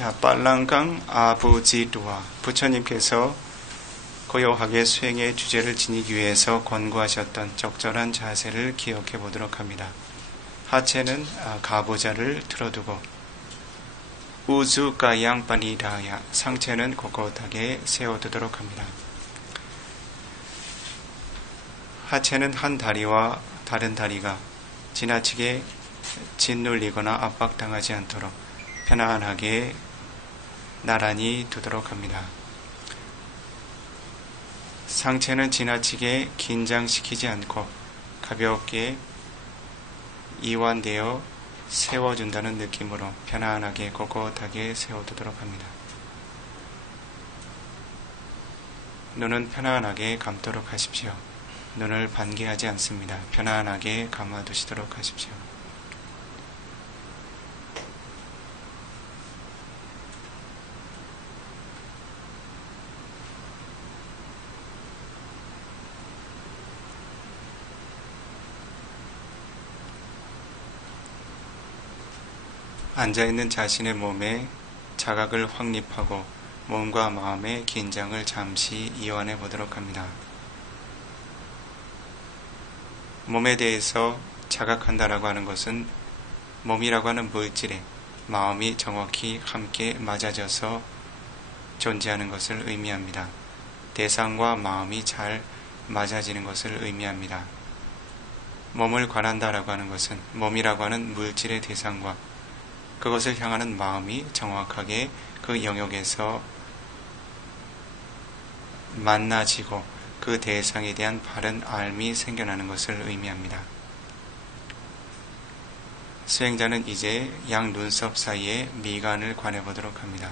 자, 빨랑강 아부지두아 부처님께서 고요하게 수행의 주제를 지니기 위해서 권고하셨던 적절한 자세를 기억해 보도록 합니다. 하체는 가보자를 틀어두고 우즈가양 빠니다야 상체는 꼿꼿하게 세워두도록 합니다. 하체는 한 다리와 다른 다리가 지나치게 짓눌리거나 압박당하지 않도록 편안하게 나란히 두도록 합니다. 상체는 지나치게 긴장시키지 않고 가볍게 이완되어 세워준다는 느낌으로 편안하게 꼿꼿하게 세워두도록 합니다. 눈은 편안하게 감도록 하십시오. 눈을 반개하지 않습니다. 편안하게 감아두시도록 하십시오. 앉아있는 자신의 몸에 자각을 확립하고 몸과 마음의 긴장을 잠시 이완해 보도록 합니다. 몸에 대해서 자각한다라고 하는 것은 몸이라고 하는 물질에 마음이 정확히 함께 맞아져서 존재하는 것을 의미합니다. 대상과 마음이 잘 맞아지는 것을 의미합니다. 몸을 관한다라고 하는 것은 몸이라고 하는 물질의 대상과 그것을 향하는 마음이 정확하게 그 영역에서 만나지고 그 대상에 대한 바른 알미 생겨나는 것을 의미합니다. 수행자는 이제 양 눈썹 사이에 미간을 관해 보도록 합니다.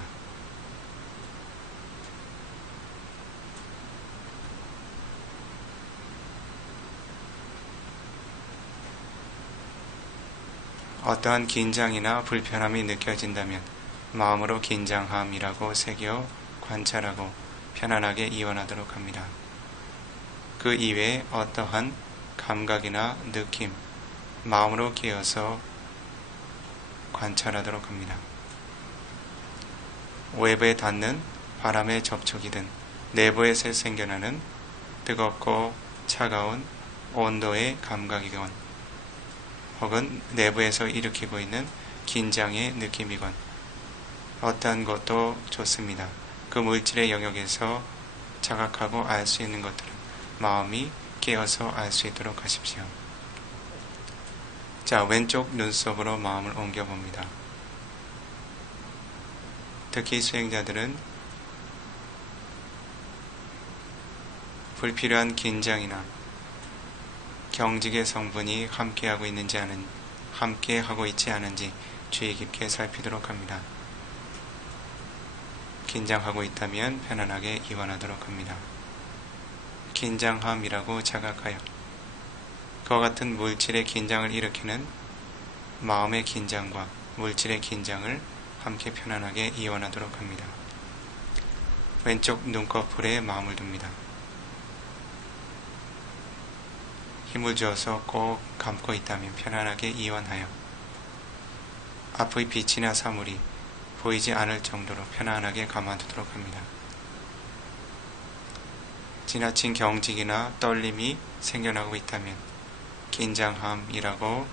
어떠한 긴장이나 불편함이 느껴진다면 마음으로 긴장함이라고 새겨 관찰하고 편안하게 이완하도록 합니다. 그 이외에 어떠한 감각이나 느낌, 마음으로 끼어서 관찰하도록 합니다. 외부에 닿는 바람의 접촉이든 내부에서 생겨나는 뜨겁고 차가운 온도의 감각이건 혹은 내부에서 일으키고 있는 긴장의 느낌이건 어떠한 것도 좋습니다. 그 물질의 영역에서 자각하고 알 수 있는 것들은 마음이 깨어서 알 수 있도록 하십시오. 자, 왼쪽 눈썹으로 마음을 옮겨봅니다. 특히 수행자들은 불필요한 긴장이나 경직의 성분이 함께하고 있지 않은지 주의 깊게 살피도록 합니다. 긴장하고 있다면 편안하게 이완하도록 합니다. 긴장함이라고 자각하여 그와 같은 물질의 긴장을 일으키는 마음의 긴장과 물질의 긴장을 함께 편안하게 이완하도록 합니다. 왼쪽 눈꺼풀에 마음을 둡니다. 힘을 주어서 꼭 감고 있다면 편안하게 이완하여 앞의 빛이나 사물이 보이지 않을 정도로 편안하게 감아두도록 합니다. 지나친 경직이나 떨림이 생겨나고 있다면 긴장함이라고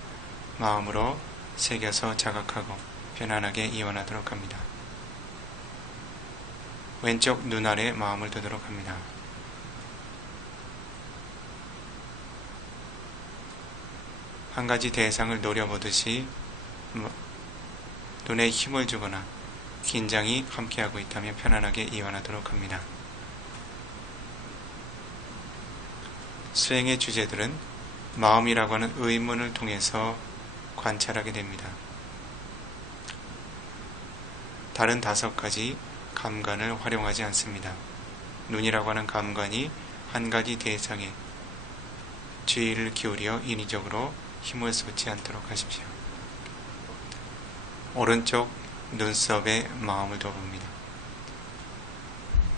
마음으로 새겨서 자각하고 편안하게 이완하도록 합니다. 왼쪽 눈 아래 마음을 두도록 합니다. 한 가지 대상을 노려보듯이 눈에 힘을 주거나 긴장이 함께하고 있다면 편안하게 이완하도록 합니다. 수행의 주제들은 마음이라고 하는 의문을 통해서 관찰하게 됩니다. 다른 5가지 감관을 활용하지 않습니다. 눈이라고 하는 감관이 한 가지 대상에 주의를 기울여 인위적으로 힘을 쏟지 않도록 하십시오. 오른쪽 눈썹에 마음을 둬봅니다.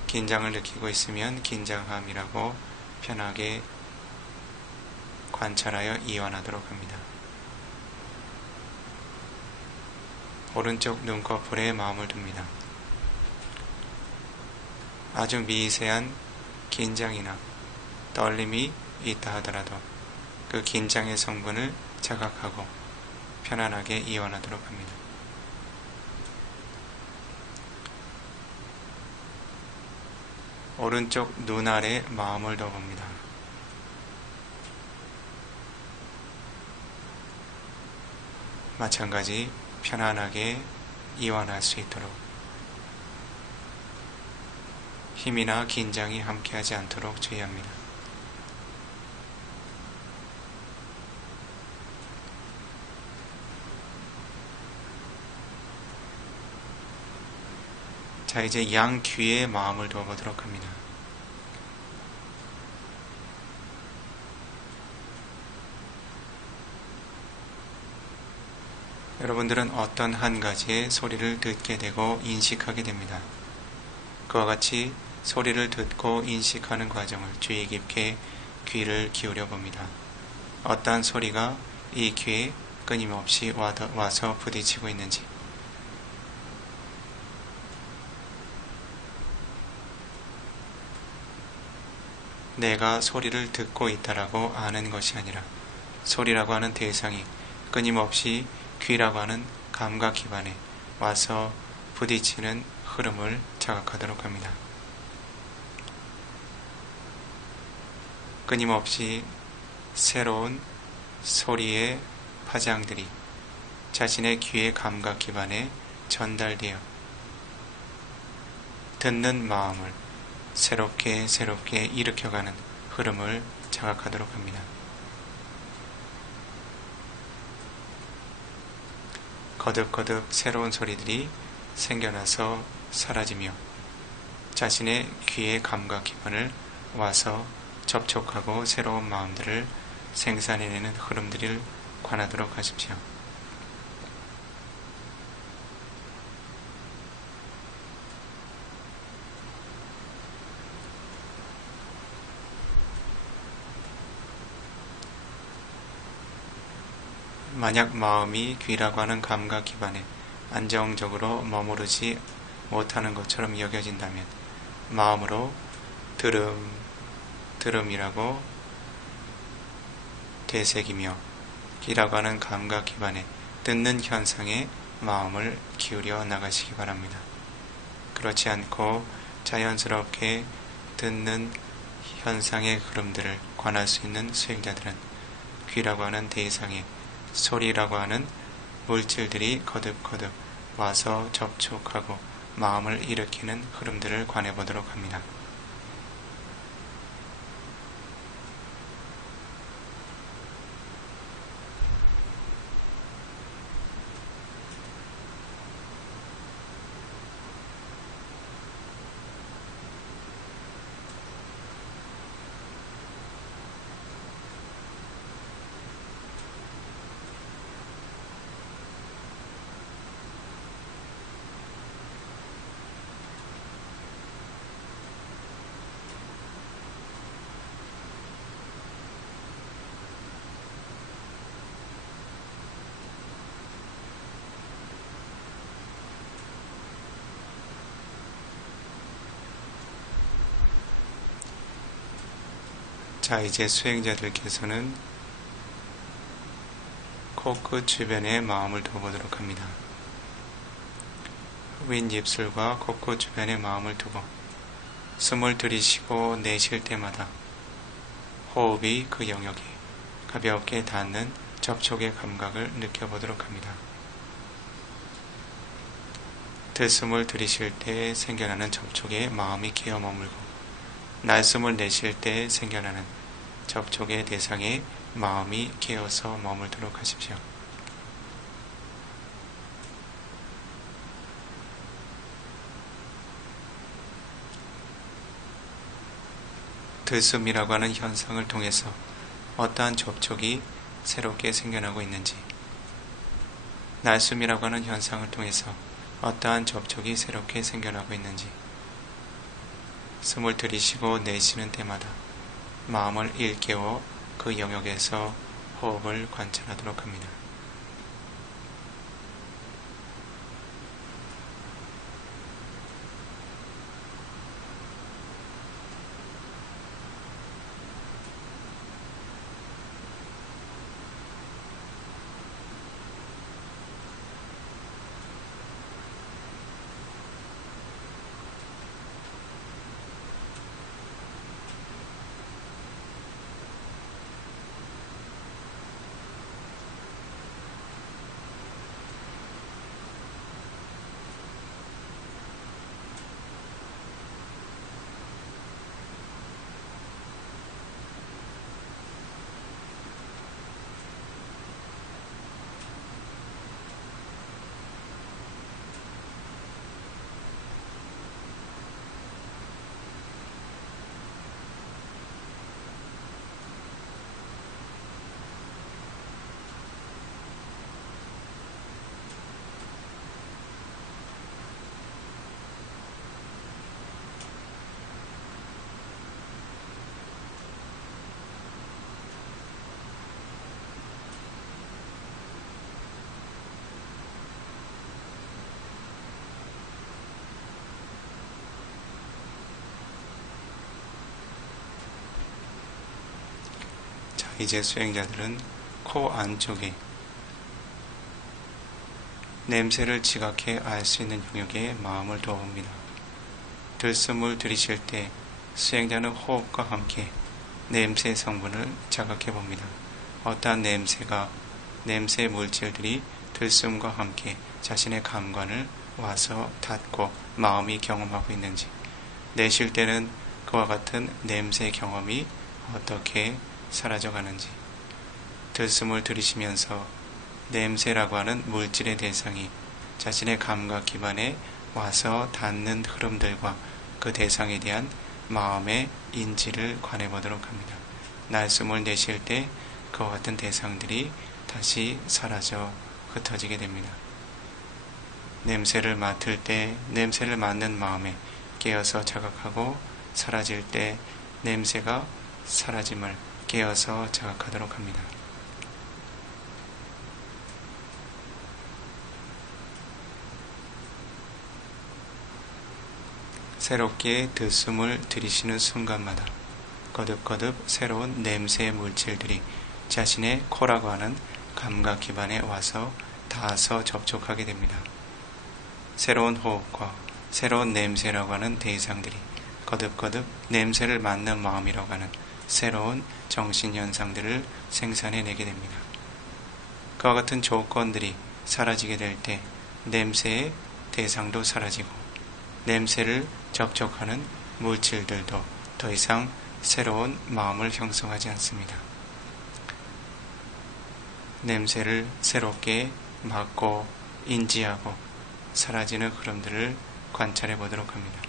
긴장을 느끼고 있으면 긴장함이라고 편하게 관찰하여 이완하도록 합니다. 오른쪽 눈꺼풀에 마음을 둡니다. 아주 미세한 긴장이나 떨림이 있다 하더라도 그 긴장의 성분을 자각하고 편안하게 이완하도록 합니다. 오른쪽 눈 아래 마음을 둬봅니다. 마찬가지 편안하게 이완할 수 있도록 힘이나 긴장이 함께하지 않도록 주의합니다. 자, 이제 양 귀에 마음을 두어보도록 합니다. 여러분들은 어떤 한 가지의 소리를 듣게 되고 인식하게 됩니다. 그와 같이 소리를 듣고 인식하는 과정을 주의 깊게 귀를 기울여 봅니다. 어떠한 소리가 이 귀에 끊임없이 와서 부딪히고 있는지, 내가 소리를 듣고 있다라고 아는 것이 아니라 소리라고 하는 대상이 끊임없이 귀라고 하는 감각 기반에 와서 부딪히는 흐름을 자각하도록 합니다. 끊임없이 새로운 소리의 파장들이 자신의 귀의 감각 기반에 전달되어 듣는 마음을 새롭게 일으켜가는 흐름을 자각하도록 합니다. 거듭거듭 새로운 소리들이 생겨나서 사라지며 자신의 귀의 감각 기반을 와서 접촉하고 새로운 마음들을 생산해내는 흐름들을 관하도록 하십시오. 만약 마음이 귀라고 하는 감각 기반에 안정적으로 머무르지 못하는 것처럼 여겨진다면 마음으로 들음이라고 되새기며 귀라고 하는 감각 기반에 듣는 현상에 마음을 기울여 나가시기 바랍니다. 그렇지 않고 자연스럽게 듣는 현상의 흐름들을 관할 수 있는 수행자들은 귀라고 하는 대상에 소리라고 하는 물질들이 거듭거듭 와서 접촉하고 마음을 일으키는 흐름들을 관해보도록 합니다. 자, 이제 수행자들께서는 코끝 주변에 마음을 둬보도록 합니다. 윗입술과 코끝 주변에 마음을 두고 숨을 들이쉬고 내쉴 때마다 호흡이 그 영역에 가볍게 닿는 접촉의 감각을 느껴보도록 합니다. 들숨을 들이쉴 때 생겨나는 접촉에 마음이 기어 머물고 날숨을 내쉴 때 생겨나는 접촉의 대상에 마음이 기어서 머물도록 하십시오. 들숨이라고 하는 현상을 통해서 어떠한 접촉이 새롭게 생겨나고 있는지, 날숨이라고 하는 현상을 통해서 어떠한 접촉이 새롭게 생겨나고 있는지, 숨을 들이쉬고 내쉬는 때마다 마음을 일깨워 그 영역에서 호흡을 관찰하도록 합니다. 이제 수행자들은 코 안쪽에 냄새를 지각해 알 수 있는 영역에 마음을 두어봅니다. 들숨을 들이쉴 때 수행자는 호흡과 함께 냄새의 성분을 자각해 봅니다. 어떠한 냄새 물질들이 들숨과 함께 자신의 감관을 와서 닿고 마음이 경험하고 있는지, 내쉴 때는 그와 같은 냄새 경험이 어떻게 사라져 가는지, 들숨을 들이쉬면서 냄새라고 하는 물질의 대상이 자신의 감각 기반에 와서 닿는 흐름들과 그 대상에 대한 마음의 인지를 관해 보도록 합니다. 날숨을 내쉴 때 그와 같은 대상들이 다시 사라져 흩어지게 됩니다. 냄새를 맡을 때 냄새를 맡는 마음에 깨어서 자각하고, 사라질 때 냄새가 사라짐을 깨어서 자각하도록 합니다. 새롭게 들숨을 들이쉬는 순간마다 거듭거듭 새로운 냄새 물질들이 자신의 코라고 하는 감각 기반에 와서 닿아서 접촉하게 됩니다. 새로운 호흡과 새로운 냄새라고 하는 대상들이 거듭거듭 냄새를 맡는 마음이라고 하는 새로운 정신현상들을 생산해내게 됩니다. 그와 같은 조건들이 사라지게 될 때 냄새의 대상도 사라지고, 냄새를 접촉하는 물질들도 더 이상 새로운 마음을 형성하지 않습니다. 냄새를 새롭게 맡고 인지하고 사라지는 흐름들을 관찰해 보도록 합니다.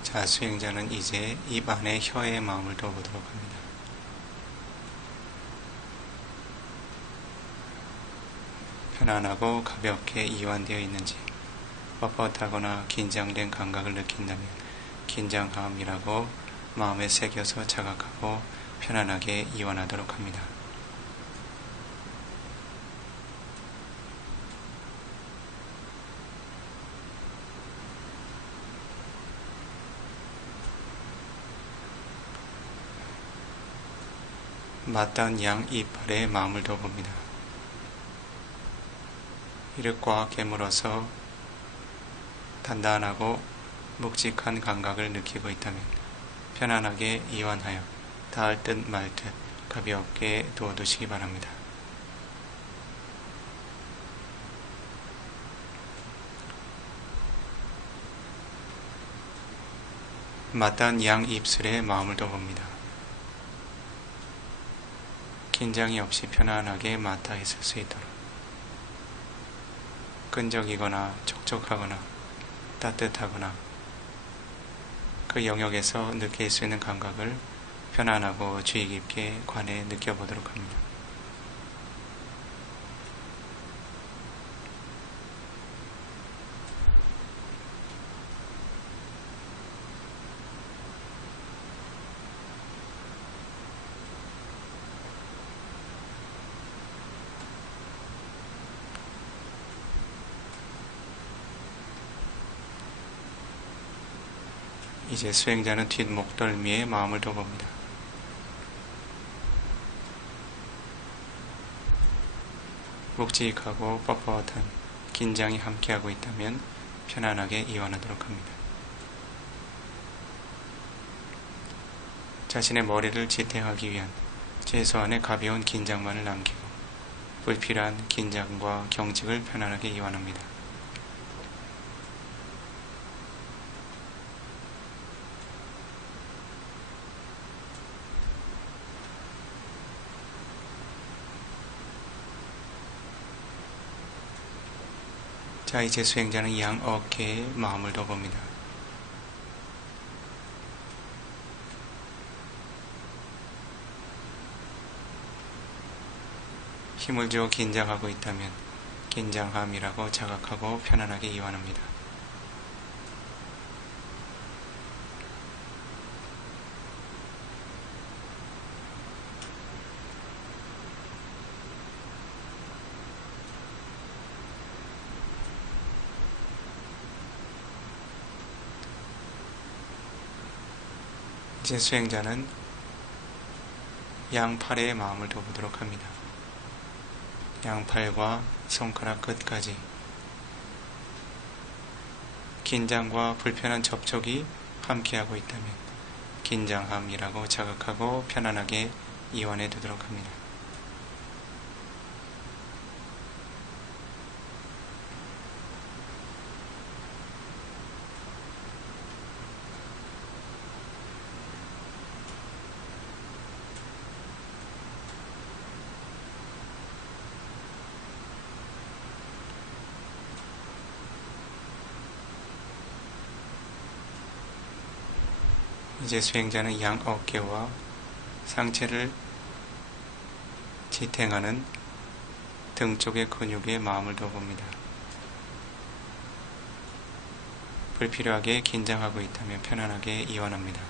자, 수행자는 이제 입 안에 혀에 마음을 둬보도록 합니다. 편안하고 가볍게 이완되어 있는지, 뻣뻣하거나 긴장된 감각을 느낀다면 긴장감이라고 마음에 새겨서 자각하고 편안하게 이완하도록 합니다. 맞닿은 양 이빨에 마음을 둬봅니다. 이를 꽉 깨물어서 단단하고 묵직한 감각을 느끼고 있다면 편안하게 이완하여 닿을 듯 말 듯 가볍게 두어두시기 바랍니다. 맞닿은 양 입술에 마음을 둬봅니다. 긴장이 없이 편안하게 맞닿아 있을 수 있도록, 끈적이거나 촉촉하거나 따뜻하거나 그 영역에서 느낄 수 있는 감각을 편안하고 주의 깊게 관해 느껴보도록 합니다. 이제 수행자는 뒷목덜미에 마음을 둬봅니다. 묵직하고 뻣뻣한 긴장이 함께하고 있다면 편안하게 이완하도록 합니다. 자신의 머리를 지탱하기 위한 최소한의 가벼운 긴장만을 남기고 불필요한 긴장과 경직을 편안하게 이완합니다. 자, 이제 수행자는 양 어깨에 마음을 둬봅니다. 힘을 주어 긴장하고 있다면 긴장함이라고 자각하고 편안하게 이완합니다. 이제 수행자는 양팔에 마음을 둬보도록 합니다. 양팔과 손가락 끝까지 긴장과 불편한 접촉이 함께하고 있다면 긴장함이라고 자각하고 편안하게 이완해 두도록 합니다. 이제 수행자는 양 어깨와 상체를 지탱하는 등 쪽의 근육에 마음을 둬봅니다. 불필요하게 긴장하고 있다면 편안하게 이완합니다.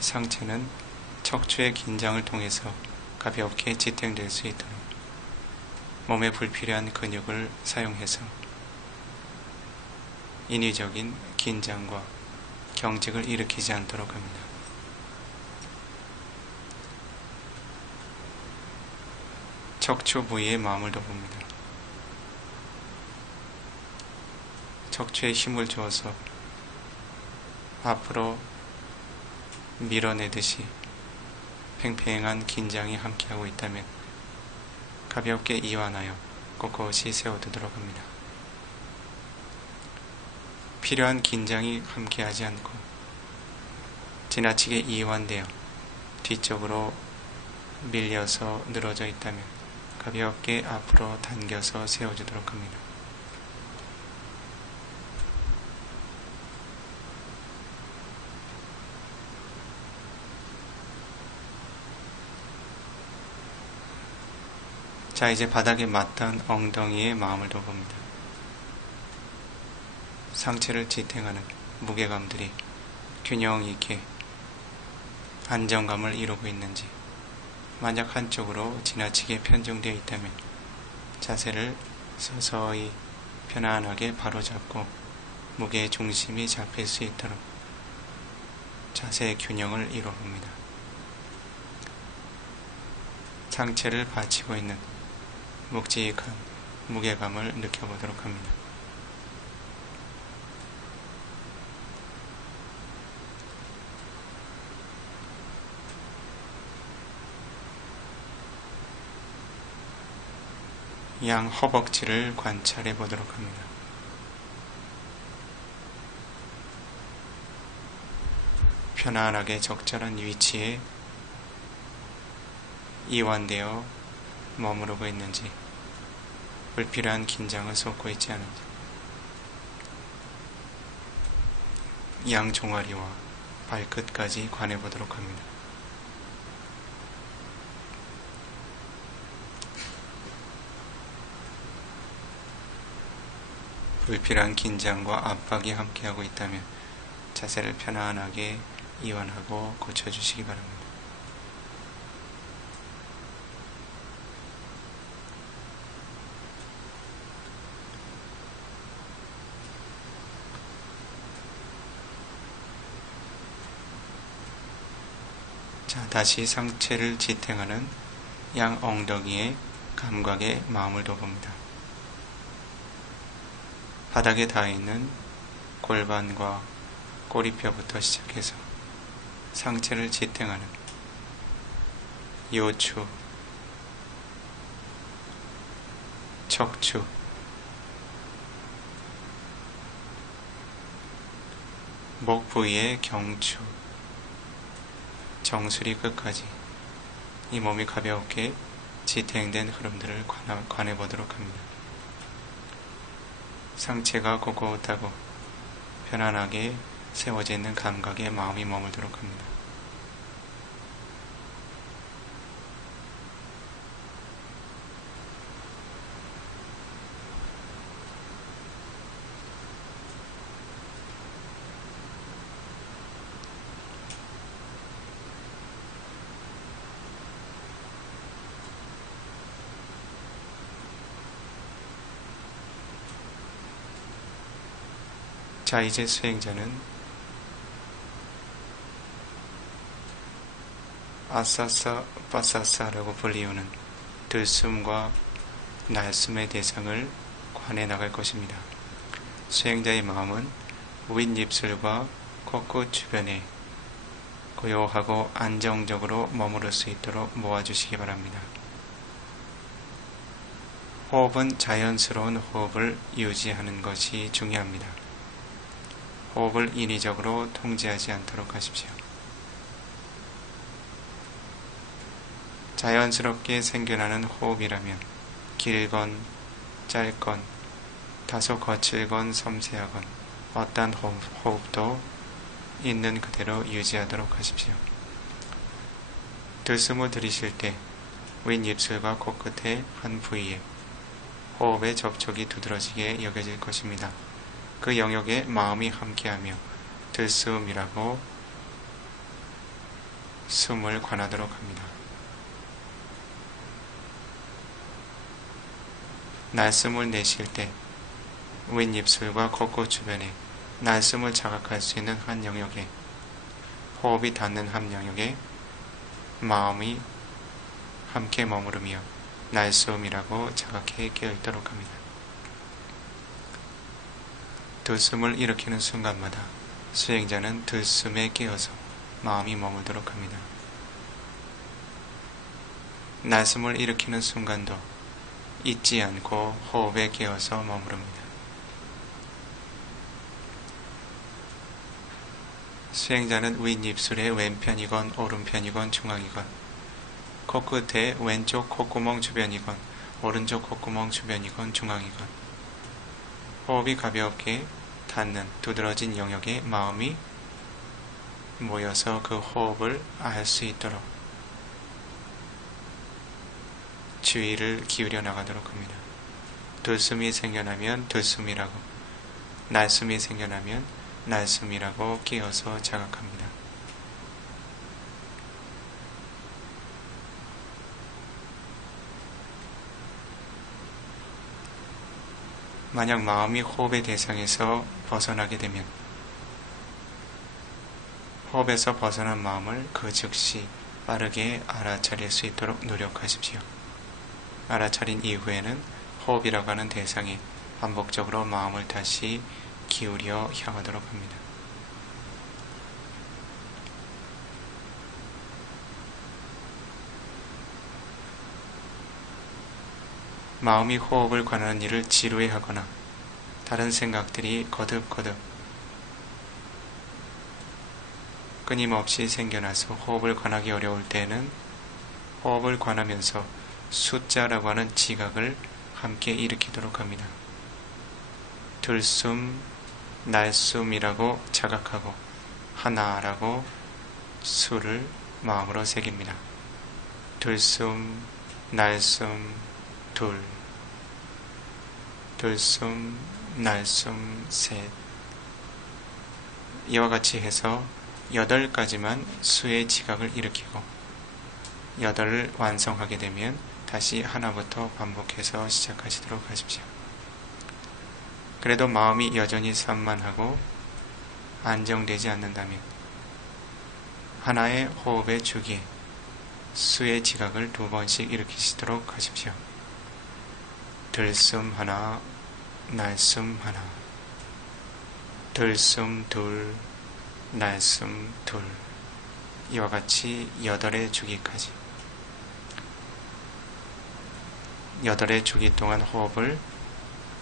상체는 척추의 긴장을 통해서 가볍게 지탱될 수 있도록 몸에 불필요한 근육을 사용해서 인위적인 긴장과 경직을 일으키지 않도록 합니다. 척추 부위에 마음을 둬봅니다. 척추에 힘을 주어서 앞으로 밀어내듯이 팽팽한 긴장이 함께하고 있다면 가볍게 이완하여 꼿꼿이 세워두도록 합니다. 필요한 긴장이 함께하지 않고 지나치게 이완되어 뒤쪽으로 밀려서 늘어져 있다면 가볍게 앞으로 당겨서 세워주도록 합니다. 자, 이제 바닥에 맞닿은 엉덩이에 마음을 둬봅니다. 상체를 지탱하는 무게감들이 균형 있게 안정감을 이루고 있는지, 만약 한쪽으로 지나치게 편중되어 있다면 자세를 서서히 편안하게 바로잡고 무게의 중심이 잡힐 수 있도록 자세의 균형을 이루어봅니다. 상체를 받치고 있는 묵직한 무게감을 느껴보도록 합니다. 양 허벅지를 관찰해 보도록 합니다. 편안하게 적절한 위치에 이완되어 머무르고 있는지, 불필요한 긴장을 쏟고 있지 않은지, 양 종아리와 발끝까지 관해 보도록 합니다. 불필요한 긴장과 압박이 함께하고 있다면 자세를 편안하게 이완하고 고쳐주시기 바랍니다. 자, 다시 상체를 지탱하는 양 엉덩이의 감각에 마음을 둬봅니다. 바닥에 닿아있는 골반과 꼬리뼈부터 시작해서 상체를 지탱하는 요추, 척추, 목 부위의 경추, 정수리 끝까지 이 몸이 가볍게 지탱된 흐름들을 관해 보도록 합니다. 상체가 꼿꼿하고 편안하게 세워져 있는 감각에 마음이 머물도록 합니다. 자, 이제 수행자는 아사사 파사사라고 불리우는 들숨과 날숨의 대상을 관해 나갈 것입니다. 수행자의 마음은 윗입술과 코끝 주변에 고요하고 안정적으로 머무를 수 있도록 모아주시기 바랍니다. 호흡은 자연스러운 호흡을 유지하는 것이 중요합니다. 호흡을 인위적으로 통제하지 않도록 하십시오. 자연스럽게 생겨나는 호흡이라면 길건 짧건 다소 거칠건 섬세하건 어떠한 호흡도 있는 그대로 유지하도록 하십시오. 들숨을 들이쉴 때 윗입술과 코끝의 한 부위에 호흡의 접촉이 두드러지게 여겨질 것입니다. 그 영역에 마음이 함께하며 들숨이라고 숨을 관하도록 합니다. 날숨을 내쉴 때 윗입술과 코끝 주변에 날숨을 자각할 수 있는 한 영역에 호흡이 닿는 한 영역에 마음이 함께 머무르며 날숨이라고 자각해 깨어있도록 합니다. 들숨을 일으키는 순간마다 수행자는 들숨에 깨어서 마음이 머물도록 합니다. 날숨을 일으키는 순간도 잊지 않고 호흡에 깨어서 머무릅니다. 수행자는 윗입술의 왼편이건 오른편이건 중앙이건 코끝의 왼쪽 콧구멍 주변이건 오른쪽 콧구멍 주변이건 중앙이건 호흡이 가볍게 닿는 두드러진 영역에 마음이 모여서 그 호흡을 알 수 있도록 주의를 기울여 나가도록 합니다. 들숨이 생겨나면 들숨이라고, 날숨이 생겨나면 날숨이라고 끼어서 자각합니다. 만약 마음이 호흡의 대상에서 벗어나게 되면 호흡에서 벗어난 마음을 그 즉시 빠르게 알아차릴 수 있도록 노력하십시오. 알아차린 이후에는 호흡이라고 하는 대상에 반복적으로 마음을 다시 기울여 향하도록 합니다. 마음이 호흡을 관하는 일을 지루해하거나 다른 생각들이 거듭거듭 끊임없이 생겨나서 호흡을 관하기 어려울 때에는 호흡을 관하면서 숫자라고 하는 지각을 함께 일으키도록 합니다. 들숨, 날숨이라고 자각하고 하나라고 수를 마음으로 새깁니다. 들숨, 날숨, 둘, 들숨, 날숨, 셋. 이와 같이 해서 8가지만 수의 지각을 일으키고 8을 완성하게 되면 다시 하나부터 반복해서 시작하시도록 하십시오. 그래도 마음이 여전히 산만하고 안정되지 않는다면 하나의 호흡의 주기에 수의 지각을 2번씩 일으키시도록 하십시오. 들숨 하나, 날숨 하나, 들숨 둘, 날숨 둘. 이와 같이 8의 주기까지. 8의 주기 동안 호흡을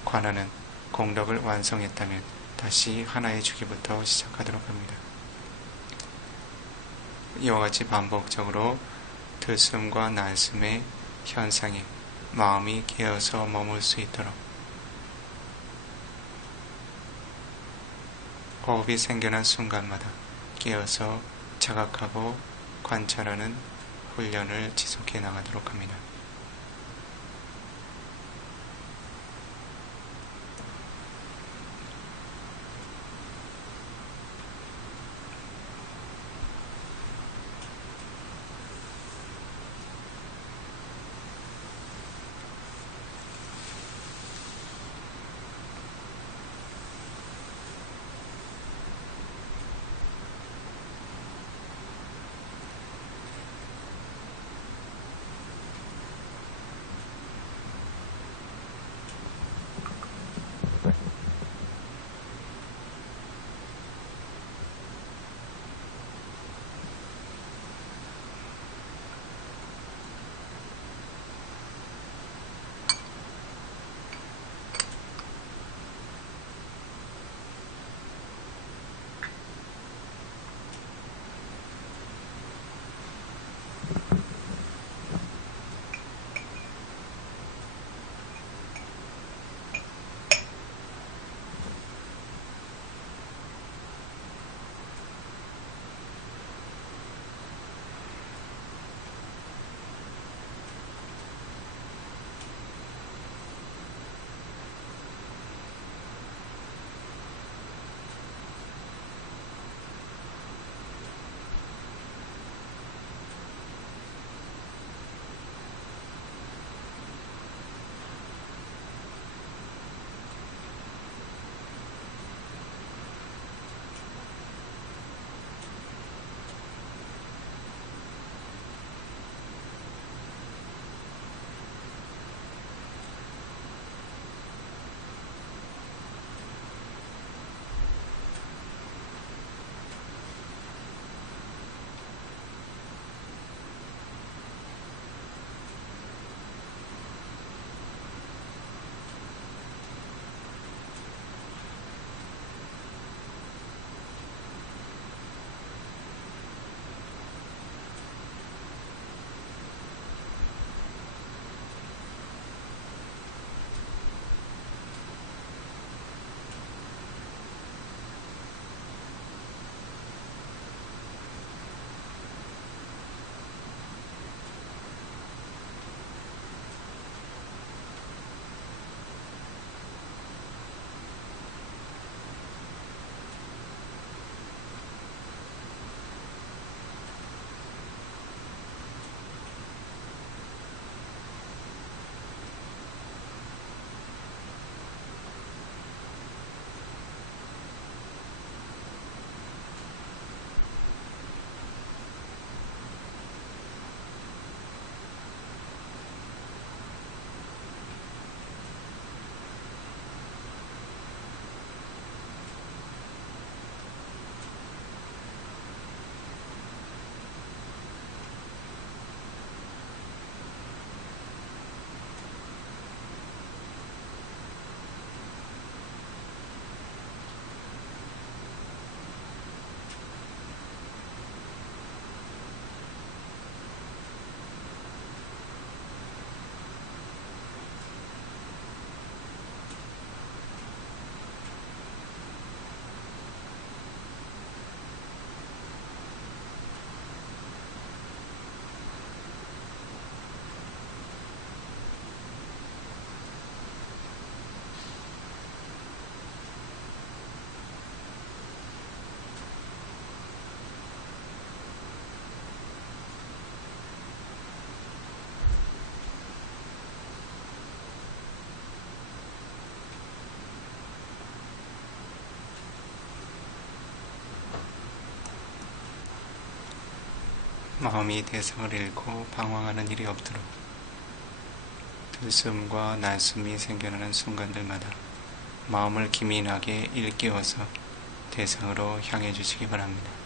관하는 공덕을 완성했다면 다시 하나의 주기부터 시작하도록 합니다. 이와 같이 반복적으로 들숨과 날숨의 현상에 마음이 깨어서 머물 수 있도록 호흡이 생겨난 순간마다 깨어서 자각하고 관찰하는 훈련을 지속해 나가도록 합니다. 마음이 대상을 잃고 방황하는 일이 없도록 들숨과 날숨이 생겨나는 순간들마다 마음을 기민하게 일깨워서 대상으로 향해 주시기 바랍니다.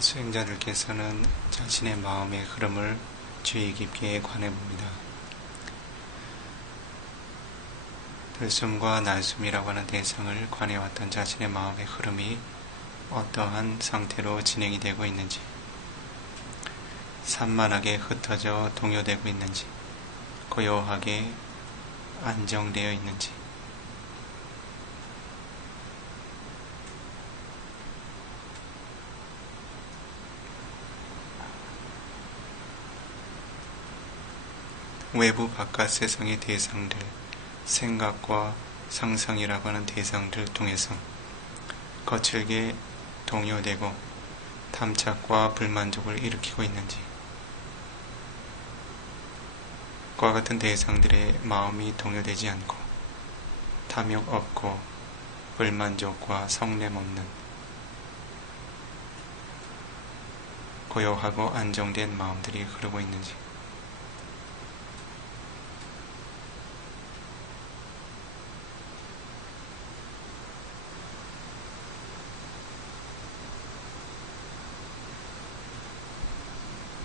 수행자들께서는 자신의 마음의 흐름을 주의 깊게 관해 봅니다. 들숨과 날숨이라고 하는 대상을 관해왔던 자신의 마음의 흐름이 어떠한 상태로 진행이 되고 있는지, 산만하게 흩어져 동요되고 있는지, 고요하게 안정되어 있는지, 외부 바깥 세상의 대상들, 생각과 상상이라고 하는 대상들을 통해서 거칠게 동요되고 탐착과 불만족을 일으키고 있는지, 그와 같은 대상들의 마음이 동요되지 않고 탐욕 없고 불만족과 성냄 없는 고요하고 안정된 마음들이 흐르고 있는지,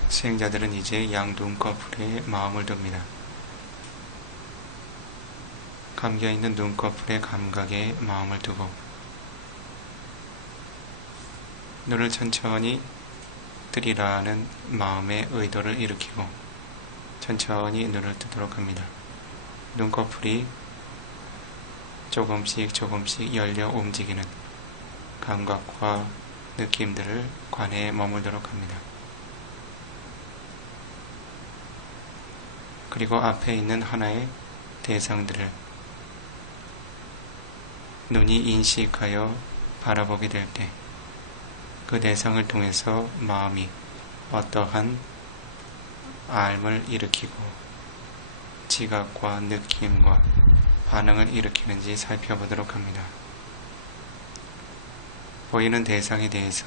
수행자들은 이제 양 눈꺼풀에 마음을 둡니다. 감겨있는 눈꺼풀의 감각에 마음을 두고 눈을 천천히 뜨리라는 마음의 의도를 일으키고 천천히 눈을 뜨도록 합니다. 눈꺼풀이 조금씩 열려 움직이는 감각과 느낌들을 관해에 머물도록 합니다. 그리고 앞에 있는 하나의 대상들을 눈이 인식하여 바라보게 될 때 그 대상을 통해서 마음이 어떠한 알을 일으키고 지각과 느낌과 반응을 일으키는지 살펴보도록 합니다. 보이는 대상에 대해서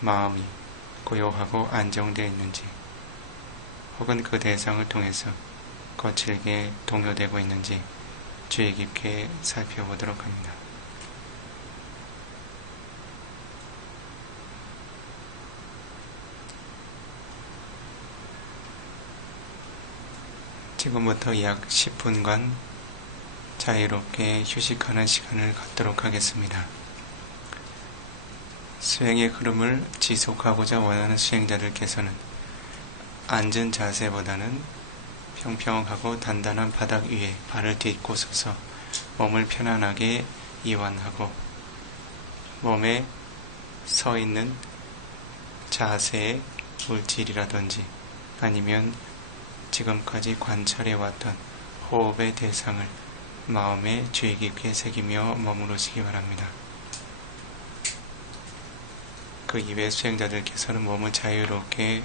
마음이 고요하고 안정되어 있는지, 혹은 그 대상을 통해서 거칠게 동요되고 있는지 주의 깊게 살펴보도록 합니다. 지금부터 약 10분간 자유롭게 휴식하는 시간을 갖도록 하겠습니다. 수행의 흐름을 지속하고자 원하는 수행자들께서는 앉은 자세보다는 평평하고 단단한 바닥 위에 발을 딛고 서서 몸을 편안하게 이완하고 몸에 서 있는 자세의 물질이라든지 아니면 지금까지 관찰해왔던 호흡의 대상을 마음에 주의 깊게 새기며 머무르시기 바랍니다. 그 이외 수행자들께서는 몸을 자유롭게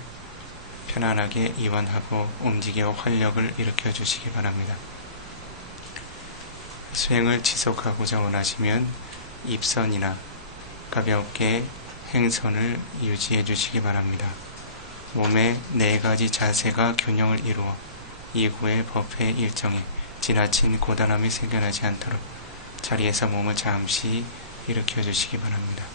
편안하게 이완하고 움직여 활력을 일으켜 주시기 바랍니다. 수행을 지속하고자 원하시면 입선이나 가볍게 행선을 유지해 주시기 바랍니다. 몸의 4가지 자세가 균형을 이루어 이후의 법회 일정에 지나친 고단함이 생겨나지 않도록 자리에서 몸을 잠시 일으켜 주시기 바랍니다.